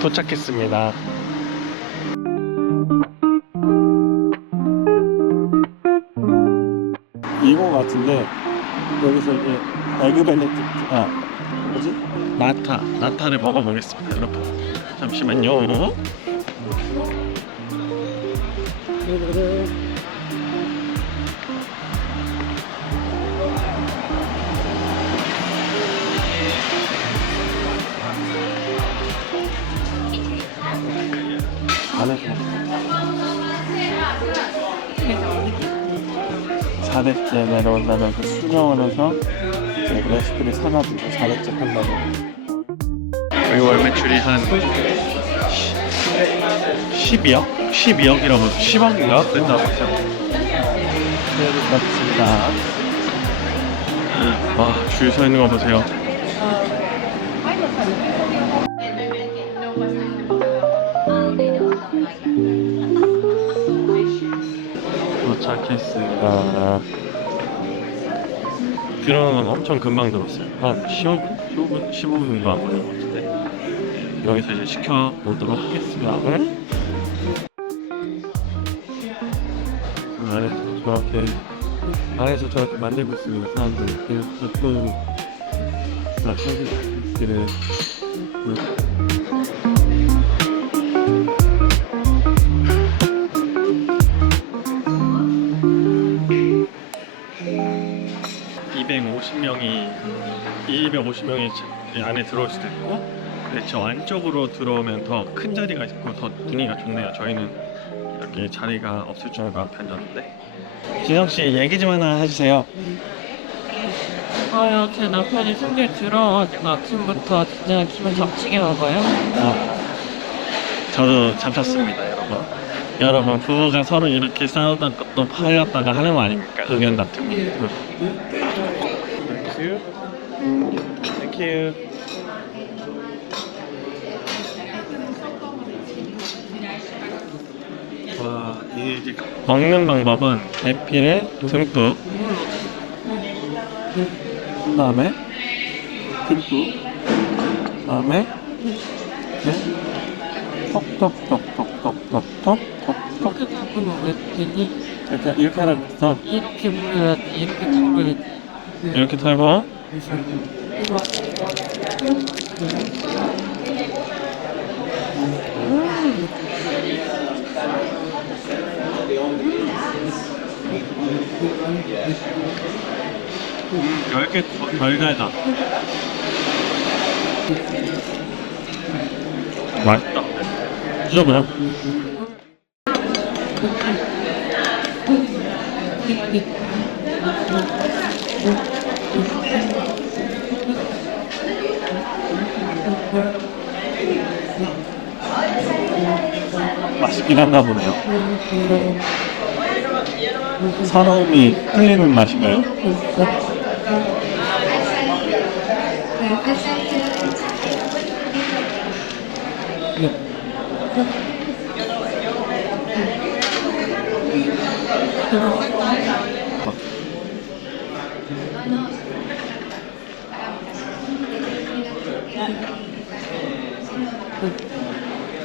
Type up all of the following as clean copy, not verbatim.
도착했습니다. 이거 같은데 여기서 이제 에그 베네딕트 뭐지? 나타를 먹어보겠습니다 여러분. 잠시만요. 안에서 4대째 내려온다면서 수정원에서 레시피를 사가지고 4대째 한다고. 여기 월 매출이 한 12억? 12억이라고 10억인가? 그랬다고 하죠. 그래도 그렇습니다. 와, 줄 서 있는 거 보세요. 도착했습니다. 들어오는 건 엄청 금방 들었어요. 한 15분도 안 걸린 것 같은데. 여기서 이제 시켜보도록 하겠습니다. 안에서 저렇게 만들고 있습니다. 사람들. 저쪽은 서비스를 250명이 안에 들어올 수도 있고, 근데 저 안쪽으로 들어오면 더 큰 자리가 있고 더 분위기가 좋네요. 저희는 이렇게 자리가 없을 줄 알고 앞에 앉았는데. 진영씨 얘기 좀 하나 해주세요. 제 남편이 숨길 들어가지고 아침부터 진짜 기분 잡치게 먹어요. 저도 잡혔습니다 여러분. 부부가 서로 이렇게 싸우다가 또 팔렸다가 하는 거 아닙니까? 의견 다툼. Thank you. 와, 이게 먹는 방법은 계피를 듬뿍, 그다음에 듬뿍, 그다음에 톡톡톡톡톡톡톡톡 이렇게 하면서 이렇게 물어야지, 이렇게 털어야지. 이렇게 털고 이렇게 덜 달다. 맛있다. 드셔보세요. 맛있긴 한가 보네요. 서러움이 풀리는 맛인가요?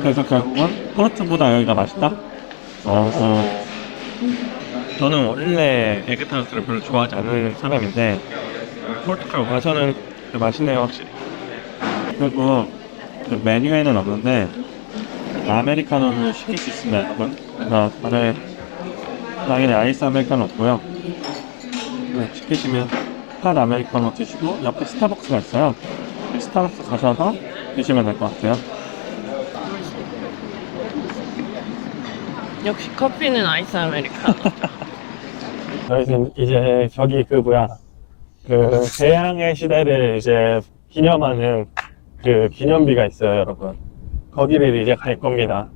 그래서 결국은 토마토보다 여기가 맛있다? 저는 원래 에그타르트를 별로 좋아하지 않는 사람인데 포르투갈 와서는 맛있네요 확실히. 그리고 그 메뉴에는 없는데 아메리카노를 시킬 수 있습니다 여러분. 그래서 안에 당연히 아이스 아메리카노 없고요. 시키시면 핫 아메리카노 드시고 옆에 스타벅스가 있어요. 스타벅스 가셔서 드시면 될 것 같아요. 역시 커피는 아이스 아메리카노. 저희는 이제 저기 그 대항해 시대를 이제 기념하는 그 기념비가 있어요 여러분. 거기를 이제 갈 겁니다.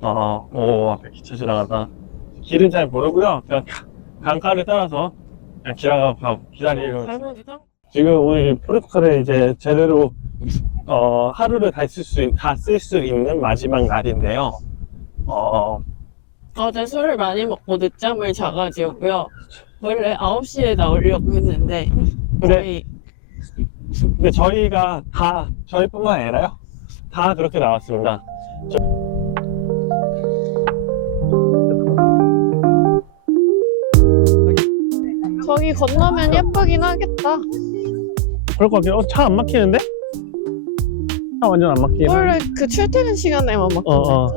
앞에 기차 지나간다. 길은 잘 모르고요. 그냥 강가를 따라서 그냥 지나가고 기다리고. 지금 오늘 포르투갈에 이제 제대로 하루를 다 쓸 수 있는 마지막 날인데요. 어제 술을 많이 먹고 늦잠을 자가지고요. 원래 9시에 나오려고 했는데 근데 저희가 다 저희뿐만 아니라요. 다 그렇게 나왔습니다. 저기 건너면 예쁘긴 하겠다. 그럴 것 같긴 해. 차 안 막히는데? 차 완전 안 막히네. 원래 그 출퇴근 시간에만 막 어.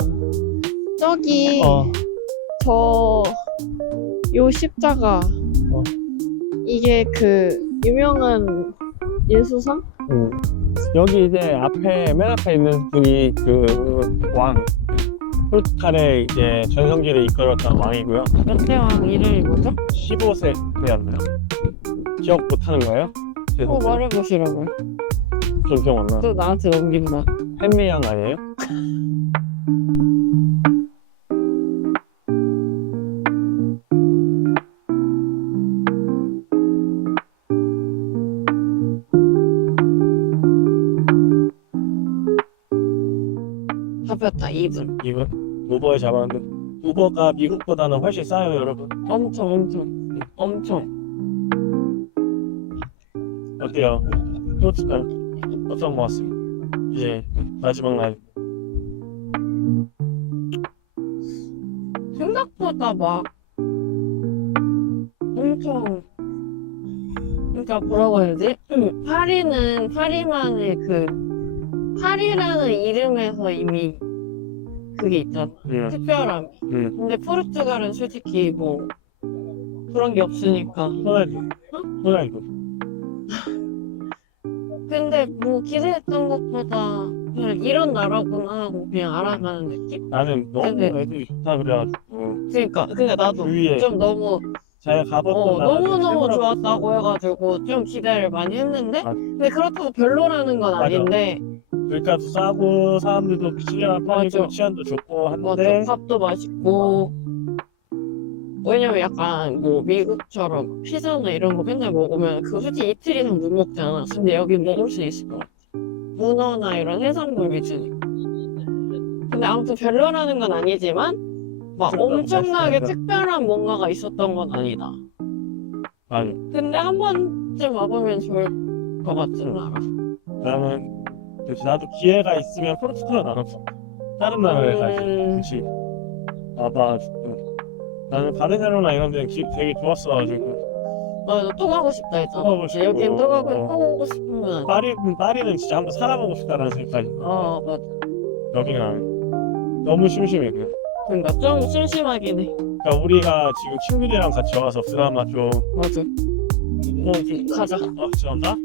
저기 어. 요 십자가 어. 이게 그 유명한 예수상? 여기 이제 맨 앞에 있는 분이 그 왕. 포르투갈의 이제 전성기를 이끌었던 왕이고요. 몇대 왕 이름이 뭐죠? 15세 때였나요? 기억 못하는 거예요? 말해보시라고요. 좀 기억 안 나. 또 나한테 넘긴다. 헨리양 아니에요? 잡혔다 2분. 이거 우버에 잡았는데 우버가 미국보다는 훨씬 싸요, 여러분. 엄청. 어때요? 포르투갈 어떤 거 같습니다. 이제 마지막 날. 생각보다 막 엄청, 그러니까 뭐라고 해야 되지? 파리만의 파리라는 이름에서 이미 그게 있잖아. 특별함. 근데 포르투갈은 솔직히 뭐 그런 게 없으니까. 호날두. 근데 뭐 기대했던 것보다 그냥 이런 나라구나 하고 그냥 알아가는 느낌? 나는 너무 근데- 애들이 좋다 그래가지고 그러니까 나도 주위에 좀 너무 제가 가봤던 나라들 너무너무 최고라고 좋았다고 해가지고 좀 기대를 많이 했는데 아. 근데 그렇다고 별로라는 건 맞아. 아닌데 물가도 싸고 사람들도 친절한 편이고 맞아. 치안도 좋고 맞아. 한데 밥도 맛있고 왜냐면 약간 뭐 미국처럼 피자나 이런 거 맨날 먹으면 그거 솔직히 이틀 이상 못 먹잖아. 근데 여기 먹을 수 있을 것 같아. 문어나 이런 해산물 위주니까. 근데 아무튼 별로라는 건 아니지만 막 그러니까 엄청나게 맛있으니까. 특별한 뭔가가 있었던 건 아니다. 아니 근데 한 번쯤 와보면 좋을 것 같은 나라. 나는 그렇지, 나도 기회가 있으면 포르투갈은 안 왔어. 다른 나라에 가지. 그렇지. 와봐가지고 나는 바르셀로나 이런 데는 되게 좋았어가지고 맞아, 또 가고 싶다 했잖아. 또 가고 싶고. 여긴 또 가고 싶은 건 아니야. 파리는 진짜 한번 살아보고 싶다라는 생각이. 맞아. 여기는 안 해. 너무 심심해 그냥. 그러니까 좀 심심하긴 해. 그러니까 우리가 지금 친구들이랑 같이 와서 그나마 좀 맞아. 가자. 죄송합니다.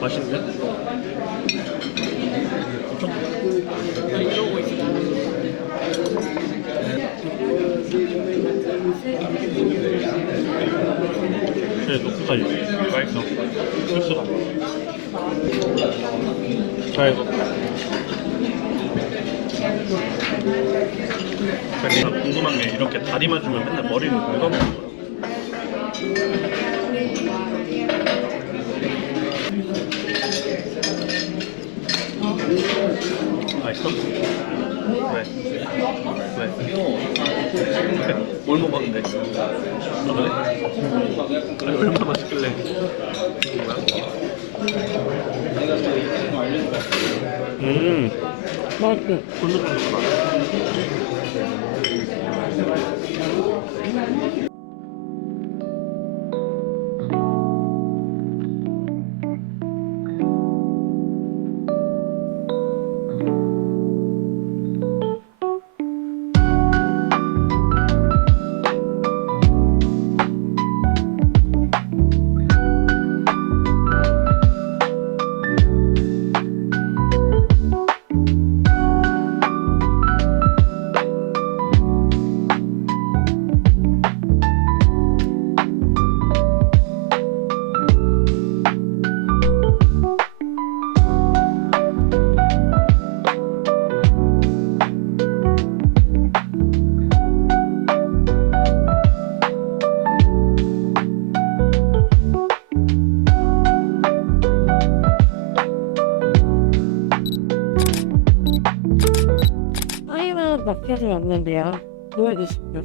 맛있는데? 그래, 녹두까지 맛있어. 소스가. 아이고. 내가 궁금한 게 이렇게 다리만 주면 맨날 머리를 긁어먹는 거야. 맛있어? 왜? 뭘 먹었는데? 그래? 아니, 얼마나 맛있길래? 맛있어. 쫀득쫀득하다. 하이마운 마켓에 왔는데요. 보여주십시오.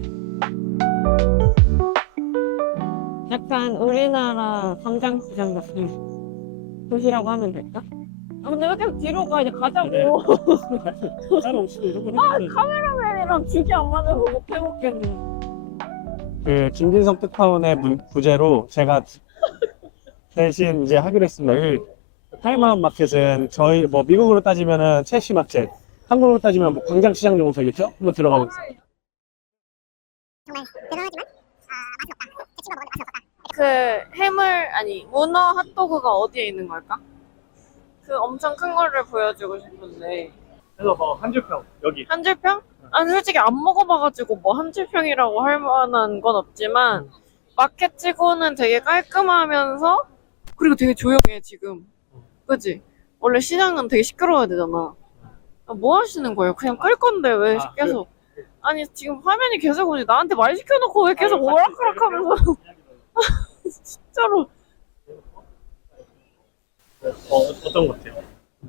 약간 우리나라 광장시장 같은 도시라고 하면 될까? 아 근데 왜 계속 뒤로 가? 이제 가자고. 그래. 잘 없이 이러고 했는데. 카메라맨이랑 기계 안 맞아서 못 해먹겠네. 그 김진성 뜻타운의 부재로 제가 대신 이제 하기로 했습니다. 그 타이마운 마켓은 저희 뭐 미국으로 따지면은 첼시 마켓, 한국으로 따지면 뭐 광장시장 정도 되겠죠? 한번 들어가 보겠습니다. 정말 대단하지만 맛은 없다. 제 친구가 먹었는데 맛은 없었다. 그 해물 아니 문어 핫도그가 어디에 있는 걸까? 그 엄청 큰 거를 보여주고 싶은데 그래서 뭐 한 줄평 여기. 한 줄평? 아니 솔직히 안 먹어봐가지고 뭐 한 줄평이라고 할 만한 건 없지만 마켓 치고는 되게 깔끔하면서 그리고 되게 조용해 지금. 그치? 원래 시장은 되게 시끄러워야 되잖아. 아, 뭐 하시는 거예요? 그냥 끌 건데 왜 아, 계속 아니 지금 화면이 계속 오지 나한테 말 시켜놓고 왜 계속 오락가락하면서 진짜로 어떤 것 같아요?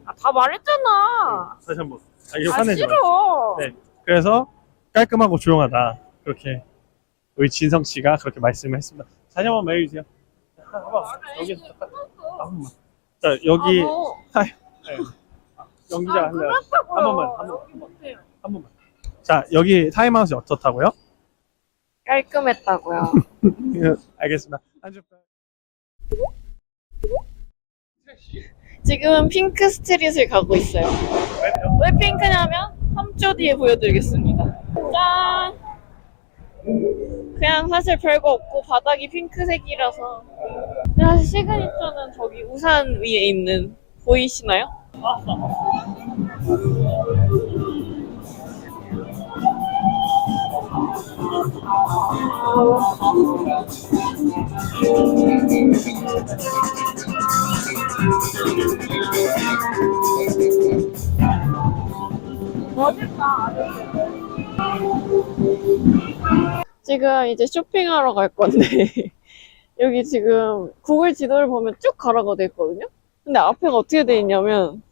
아, 다 말했잖아. 다시 한번. 이거 아 화내지 마. 싫어. 네. 그래서 깔끔하고 조용하다. 그렇게 우리 진성 씨가 그렇게 말씀을 했습니다. 다시 한번 말해주세요. 여기서 한 번만. 자 여기 아, 뭐. 연기자 한 번. 그렇다고요. 한 번만, 한 여기 못해요. 한 번만. 자 여기 타임아웃이 어떻다고요? 깔끔했다고요. 알겠습니다. 한 줄. 지금은 핑크 스트릿을 가고 있어요. 왜 핑크냐면 3초 뒤에 보여드리겠습니다. 짠! 그냥 사실 별거 없고 바닥이 핑크색이라서 사실 시그니처는 저기 우산 위에 있는 보이시나요? 지금 이제 쇼핑하러 갈 건데 여기 지금 구글 지도를 보면 쭉 가라고 돼 있거든요. 근데 앞에가 어떻게 돼 있냐면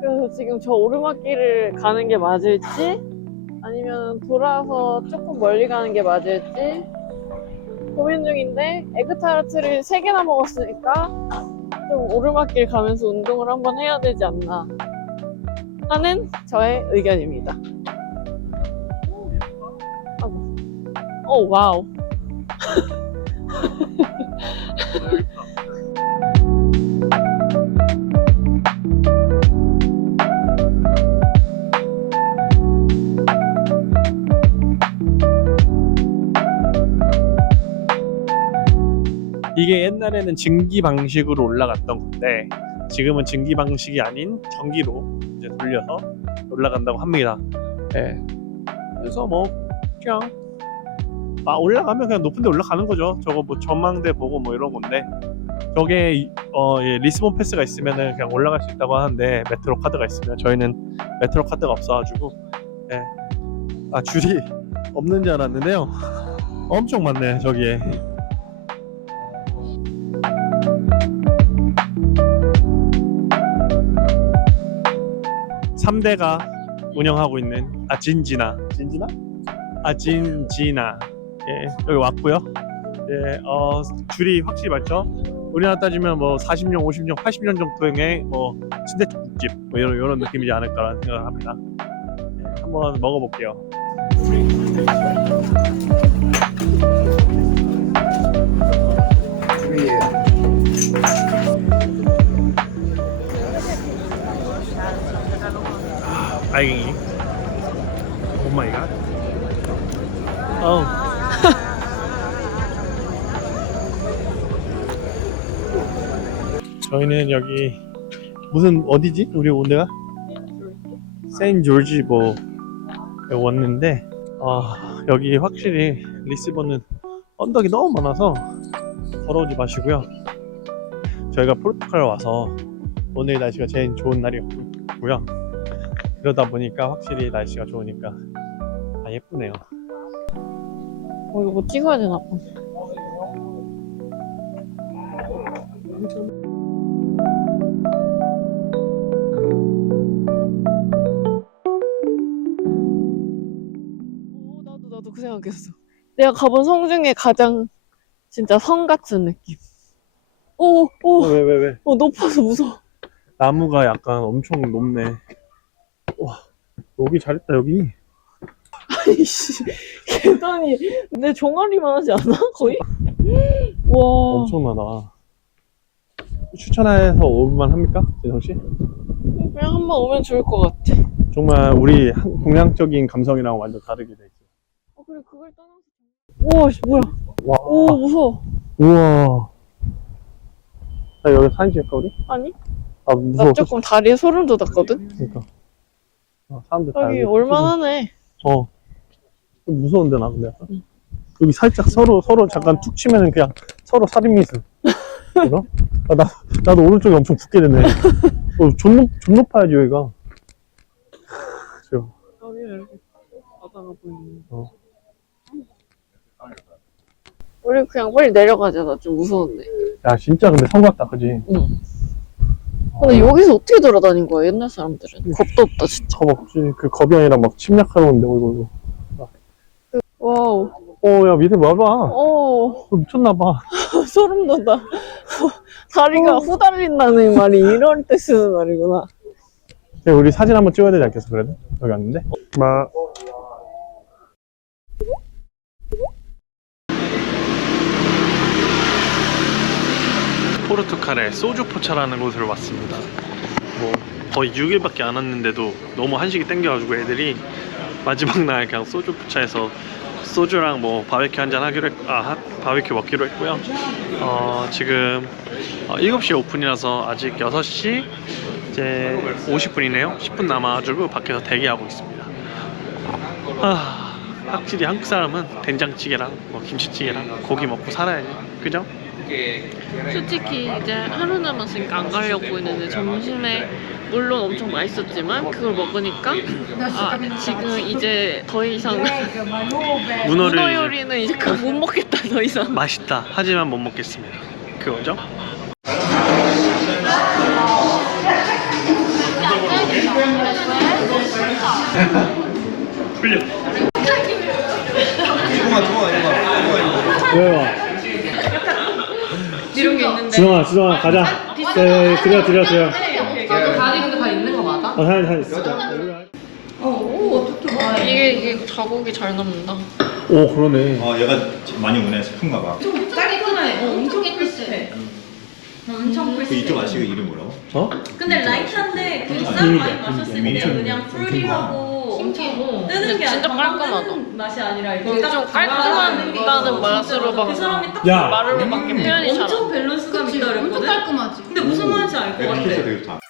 그래서 지금 저 오르막길을 가는 게 맞을지 아니면 돌아서 조금 멀리 가는 게 맞을지 고민 중인데 에그타르트를 3개나 먹었으니까 좀 오르막길 가면서 운동을 한번 해야 되지 않나 하는 저의 의견입니다. 오 와우. 이게 옛날에는 증기 방식으로 올라갔던 건데 지금은 증기 방식이 아닌 전기로 이제 돌려서 올라간다고 합니다. 네. 그래서 뭐 그냥 올라가면 그냥 높은 데 올라가는 거죠. 저거 뭐 전망대 보고 뭐 이런 건데 저게 예, 리스본 패스가 있으면은 그냥 올라갈 수 있다고 하는데 메트로 카드가 있으면 저희는 메트로 카드가 없어가지고 예. 줄이 없는 줄 알았는데요. 엄청 많네 저기에. 3대가 운영하고 있는 진지나 예, 여기 왔고요. 예, 줄이 확실히 많죠. 우리나라 따지면 뭐 40년, 50년, 80년 정도의 뭐 순대국 국집 뭐 이런 느낌이지 않을까라는 생각을 합니다. 예, 한번 먹어볼게요. 알갱이. 오 마이 갓. 저희는 여기 무슨 어디지? 우리 온 데가? 세인 조지 뭐 왔는데 여기 확실히 리스본은 언덕이 너무 많아서 걸어오지 마시고요. 저희가 포르투갈 와서 오늘 날씨가 제일 좋은 날이었고요. 그러다 보니까 확실히 날씨가 좋으니까 예쁘네요. 이거 찍어야 되나 봐. 생각했어. 내가 가본 성 중에 가장 진짜 성 같은 느낌. 오, 왜? 높아서 무서워. 나무가 약간 엄청 높네. 와, 여기 잘했다, 여기. 아이씨, 계단이 내 종아리만 하지 않아? 거의? 와. 엄청나다. 추천해서 오만 합니까? 진성씨? 그냥 한번 오면 좋을 것 같아. 정말 우리 동양적인 감성이랑 완전 다르게 돼 있어. 그래, 그걸 떠나서. 우와, 씨, 뭐야. 와. 오, 무서워. 우와. 나 여기 사진 찍을까, 우리? 아니? 아, 나 무서워. 조금 다리에 소름 돋았거든? 그러니까. 사람들 다 여기 여기 올만하네. 좀 무서운데, 나 근데 약간. 여기 살짝 서로 잠깐 툭 치면은 그냥 서로 살인미수. 그죠? 아, 나도 오른쪽에 엄청 붓게 되네. 존 높아야지, 여기가. 그죠? 여기 이렇게 바다가 보이네. 우리 그냥 빨리 내려가자. 나 좀 무서운데. 야, 진짜 근데 성 같다, 그지? 응. 근데 여기서 어떻게 돌아다닌 거야, 옛날 사람들은? 겁도 없다, 진짜. 겁 없지. 그 겁이 아니라 막 침략하러 오는데, 이거. 와우. 야, 밑에 봐봐. 미쳤나봐. 소름 돋아. 다리가 후달린다는 말이 이럴 때 쓰는 말이구나. 우리 사진 한번 찍어야 되지 않겠어, 그래도? 여기 왔는데? 포르투갈의 소주포차라는 곳을 왔습니다. 뭐 거의 6일밖에 안 왔는데도 너무 한식이 땡겨가지고 애들이 마지막 날 그냥 소주포차에서 소주랑 뭐 바베큐 한잔 하기로 바베큐 먹기로 했고요. 지금 7시에 오픈이라서 아직 6시 이제 50분이네요. 10분 남아가지고 밖에서 대기하고 있습니다. 확실히 한국 사람은 된장찌개랑 뭐 김치찌개랑 고기 먹고 살아야지, 그죠? 솔직히 이제 하루 남았으니까 안 가려고 했는데 점심에 물론 엄청 맛있었지만 그걸 먹으니까 지금 이제 더 이상 문어 요리는 이제 못 먹겠다, 더 이상. 맛있다 하지만 못 먹겠습니다. 그거죠? 풀려. 왜요? 이런 게 있는데. 지성아 가자. 네, 드려. 다리 근데 다 있는 거 맞아? 사진 있어. 이게 자국이 잘 남는다. 오, 그러네. 얘가 많이 오네. 스푼가 봐. 짜릿해. 엄청 크리스해. 엄청 그 크리스해. 이쪽 아시고 이름 뭐라고? 근데 라이트한데 그 쌀 많이 마셨을 때 그냥 프루리하고 엄청 뜨는 게 진짜 아니라 깔끔하다. 뜨는 맛이 아니라 이렇게 좀 깔끔하다는 맛으로 막 그 사람이 딱 야. 말로밖에 표현이 잘 안 엄청 밸런스감 있다 그랬거든? 엄청 깔끔하지. 근데 무슨 말인지 알 것 같아. 엑스에서 되게 좋다.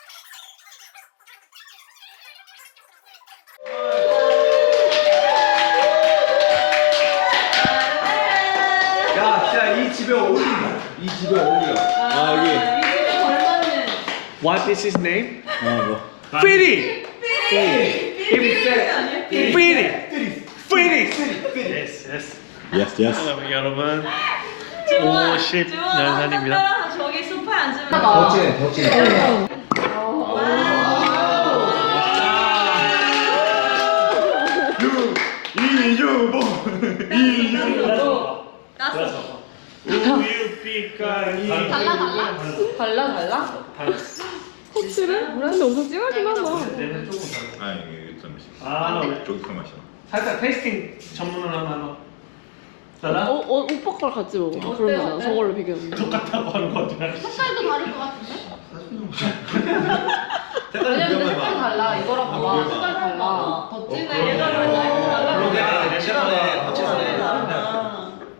야, 진짜 이 집에 어울린다. 이 집에 어울려. 여기. What is his name? 뭐. Fitty. Yes. 여러분 주원아, 50년산입니다. 따라 저기 소파에 앉으면 더 나서 달라? 코치를? 근데 엄청 진하긴 하다. 이게 좀 저기 그 맛이야. 살짝 테이스팅 전문을 하나 따라? 오빠 걸 같이 먹어. 그런 거잖아. 저걸로 비교하면. 똑같다고 하는 거 같아. 색깔도 다를 것 같은데? 색깔이 왜냐면 색깔 달라. 이거랑 봐봐. 색깔 달라.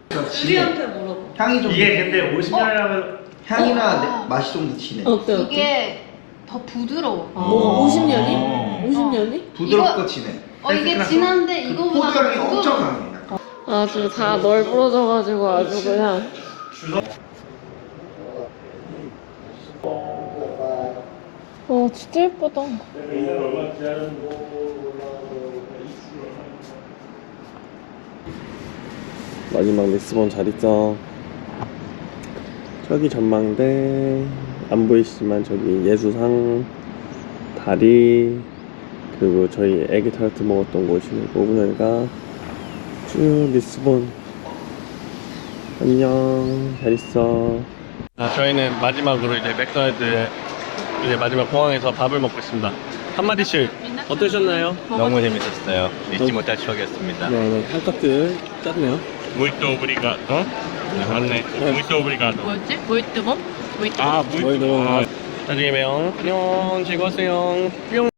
더 진해. 우리한테 물어봐. 향이 좀 이게 근데 50년이라면 향이나 맛이 좀 더 진해. 어때? 이게 더 부드러워. 뭐가 50년이? 50년이? 부드럽고 진해. 이게 진한데 이거보다 포도향이 더 엄청 부드러워. 강해. 아주 다 널브러져가지고 아주 그냥. 진짜 예쁘다. 마지막 리스본 잘 있어. 저기 전망대 안 보이시지만 저기 예수상 다리 그리고 저희 애기 타르트 먹었던 곳이고 여기가 쭉 리스본. 안녕, 잘 있어. 저희는 마지막으로 이제 맥도날드 이제 마지막 공항에서 밥을 먹고 있습니다. 한마디씩 어떠셨나요? 너무 재밌었어요. 잊지 못할 추억이었습니다. 네, 한껏들 짰네요. Muito obrigado. 맞네. Muito obrigado. 뭐였지? 보이트몬? 보이트몬? 아, 나중에 봬요. 안녕, 즐거웠어요. 뿅.